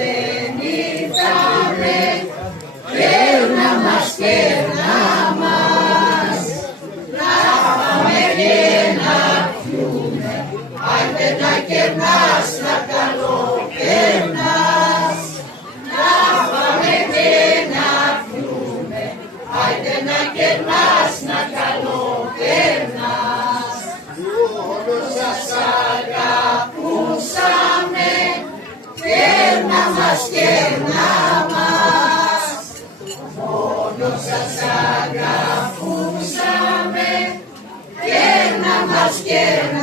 δεν ήρθαμε, κέρνα μας, κέρνα μας. Να πάμε και να πιούμε, άντε να κερνάς, να καλό κερνάς. Να πάμε και να πιούμε, άντε να κερνάς, να καλό κερνάς. Όλους σας αγαπούσαμε, κέρνα μας, κέρνα μας. Όλους σας αγαπούσαμε, κέρνα μας, κέρνα